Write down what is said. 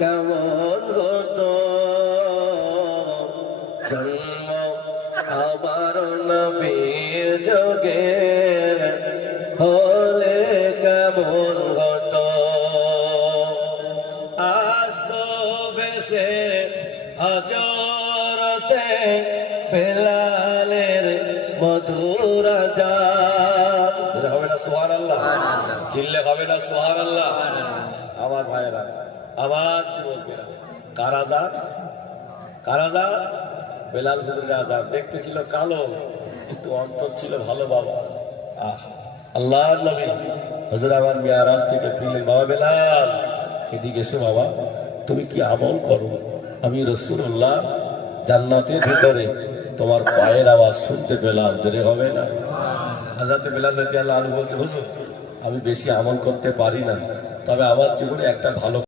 কেমন হতো জন্ম আমার নবীর যোগে হলে কেমন হতো আজ তো বেশে হজরতে বেলালের মধুর আযান হবে না সুবহানাল্লাহ চিল্লে হবে না সুবহানাল্লাহ আমার ভাইয়েরা আমার যুবকেরা কারাজা বেলাল হুজুরের আযান দেখতে ছিল কালো কিন্তু অন্তর ছিল ভালো বাবা আল্লাহর নবী হুজুর আমার মিরাজ থেকে ফিরলেন বাবা বেলাল এদিকে এসো বাবা তুমি কি আমল করো আমি রাসূলুল্লাহ জান্নাতের ভিতরে তোমার পায়ের আওয়াজ শুনতে পেলাম জোরে হবে না হযরত বেলাল রাদিয়াল্লাহু আনহু বলছে হুজুর আমি বেশি আমল করতে পারি না তবে আমার জীবনে একটা ভালো